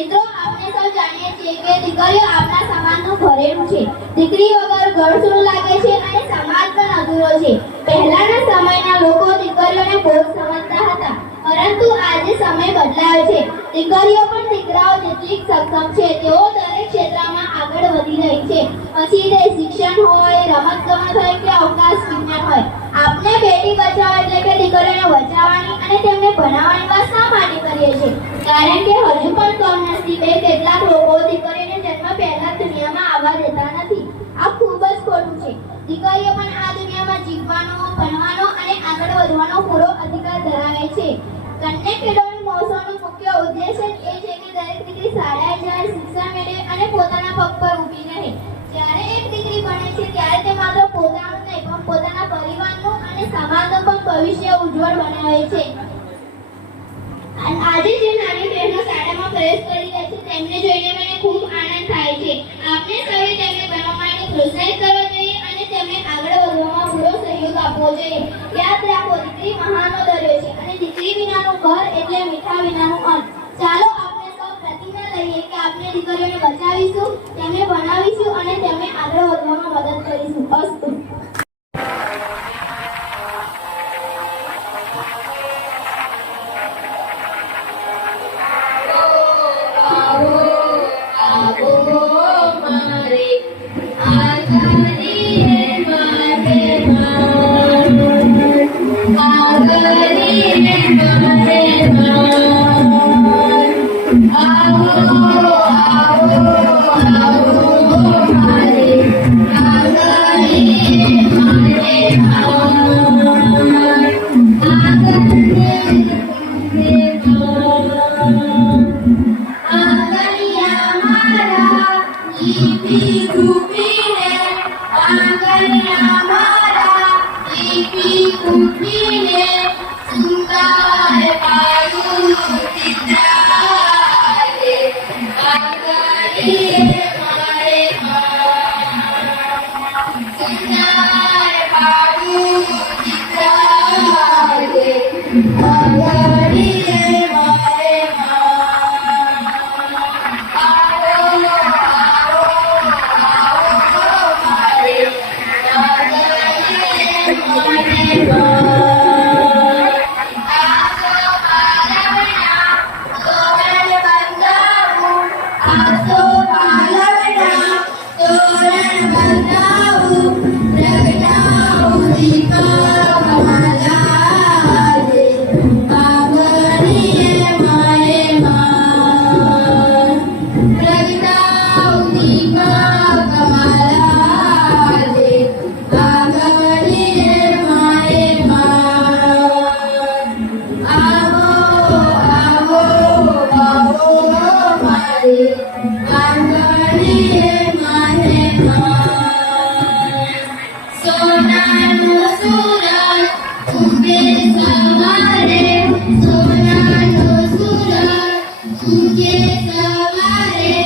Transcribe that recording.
મિત્રો, આપણે સૌ જાણીએ છીએ કે દીકરીઓ આપણા સમાજનું ઘરેણું છે. દીકરી વગર ઘર સૂનું લાગે છે અને સમાજ પણ અધૂરો છે. પહેલાના સમયના લોકો દીકરીઓને બોજ સમજતા હતા, પરંતુ આજે સમય બદલાયો છે. દીકરીઓ પણ દીકરાઓ જેટલી સક્ષમ છે. તેઓ દરેક ક્ષેત્રમાં આગળ વધી રહી છે. પછી તે શિક્ષણ હોય, રમતગમત હોય કે અવકાશ વિજ્ઞાન હોય. આપણે બેટી બચાવો એટલે કે દીકરીઓને બચાવવાની અને તેમને ભણાવવાની વાત શા માટે કરીએ છીએ? કારણ કે હજુ પણ કમનસીબે કેટલાક લોકો દીકરીઓને જન્મ પહેલા દુનિયામાં આવવા દેતા નથી. આ ખૂબ જ ખોટું છે. દીકરીઓ પણ આ દુનિયામાં જીવવાનો, ભણવાનો અને આગળ વધવાનો પૂરો અધિકાર ધરાવે છે. કન્યા કેળવણી મહોત્સવનો મુખ્ય ઉદ્દેશ એ છે કે દરેક દીકરી શાળાએ જાય, શિક્ષણ મેળવે અને પોતાના પગ પર ઊભી રહે. જ્યારે એક દીકરી ભણે છે ત્યારે તે માત્ર પોતાનું નહીં પણ પોતાના પરિવારનું અને સમાજનું પણ ભવિષ્ય ઉજ્જવળ બનાવે છે. આજે જે નાની બહેનો શાળામાં પ્રવેશ કરી રહી છે તેમને જોઈને મને ખૂબ આનંદ થાય છે. આપણે સૌએ તેમને ભણવા માટે પ્રોત્સાહિત કરવા જોઈએ અને તેમને આગળ વધવામાં પૂરો સહયોગ આપવો જોઈએ. યાદ રાખો, દીકરી મહાનો દરિયો છે અને દીકરી વિનાનું ઘર એટલે મીઠા વિનાનું અન્ન. ચાલો આપણે સૌ પ્રતિજ્ઞા લઈએ કે આપણે દીકરીઓને બચાવીશું, તેમને ભણાવીશું અને તેમને આગળ વધવામાં મદદ કરીશું. અસ્તુ. સવારે